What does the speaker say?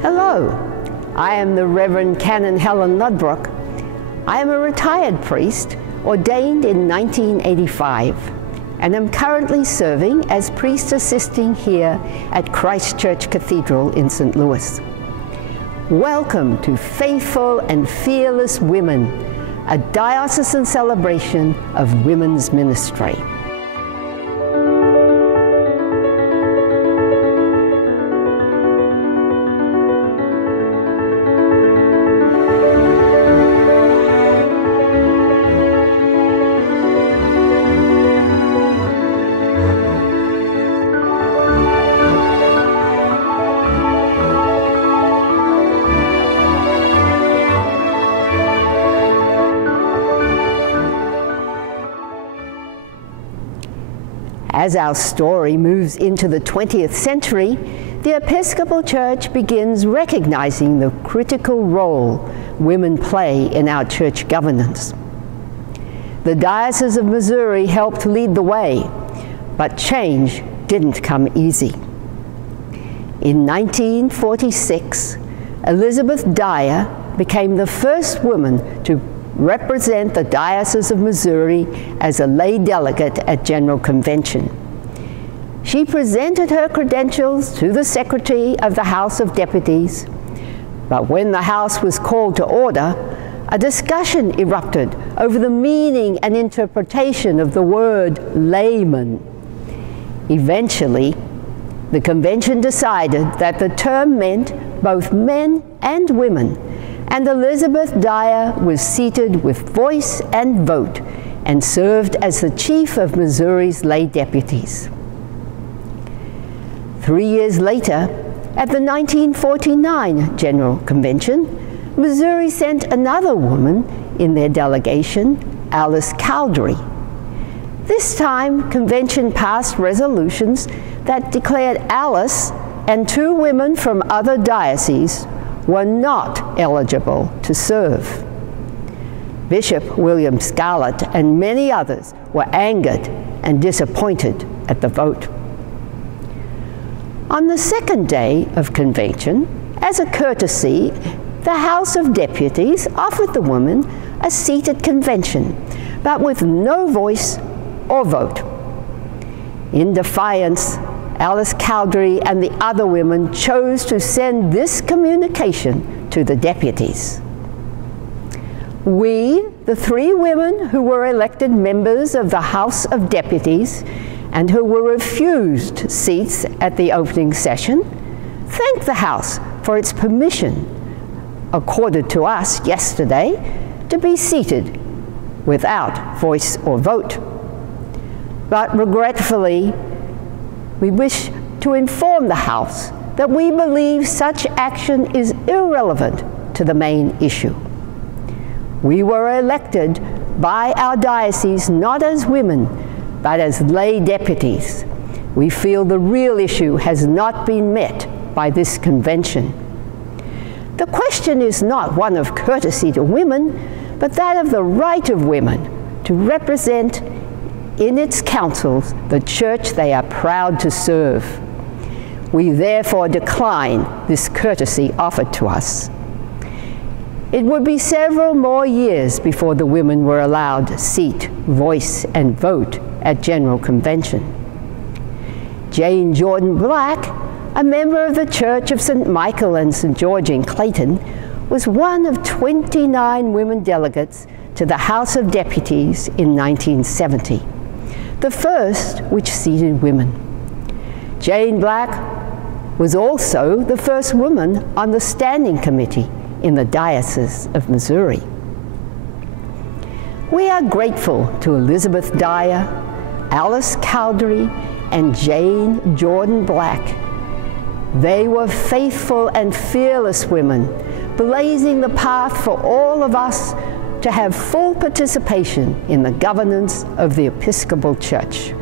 Hello, I am the Reverend Canon Helen Ludbrook. I am a retired priest, ordained in 1985, and am currently serving as priest assisting here at Christ Church Cathedral in St. Louis. Welcome to Faithful and Fearless Women, a diocesan celebration of women's ministry. As our story moves into the 20th century, the Episcopal Church begins recognizing the critical role women play in our church governance. The Diocese of Missouri helped lead the way, but change didn't come easy. In 1946, Elizabeth Dyer became the first woman to represent the Diocese of Missouri as a lay delegate at General Convention. She presented her credentials to the Secretary of the House of Deputies, but when the House was called to order, a discussion erupted over the meaning and interpretation of the word layman. Eventually, the convention decided that the term meant both men and women, and Elizabeth Dyer was seated with voice and vote and served as the chief of Missouri's lay deputies. 3 years later, at the 1949 General Convention, Missouri sent another woman in their delegation, Alice Cowdery. This time, Convention passed resolutions that declared Alice and two women from other dioceses were not eligible to serve. Bishop William Scarlett and many others were angered and disappointed at the vote. On the second day of convention, as a courtesy, the House of Deputies offered the women a seat at convention, but with no voice or vote. In defiance, Alice Cowdery and the other women chose to send this communication to the deputies. We, the three women who were elected members of the House of Deputies and who were refused seats at the opening session, thank the House for its permission accorded to us yesterday to be seated without voice or vote. But regretfully, we wish to inform the House that we believe such action is irrelevant to the main issue. We were elected by our diocese not as women, but as lay deputies. We feel the real issue has not been met by this convention. The question is not one of courtesy to women, but that of the right of women to represent in its councils the church they are proud to serve. We therefore decline this courtesy offered to us. It would be several more years before the women were allowed seat, voice, and vote at General Convention. Jane Jordan Black, a member of the Church of St. Michael and St. George in Clayton, was one of 29 women delegates to the House of Deputies in 1970. The first which seated women. Jane Black was also the first woman on the Standing Committee in the Diocese of Missouri. We are grateful to Elizabeth Dyer, Alice Cowdery, and Jane Jordan Black. They were faithful and fearless women, blazing the path for all of us to have full participation in the governance of the Episcopal Church.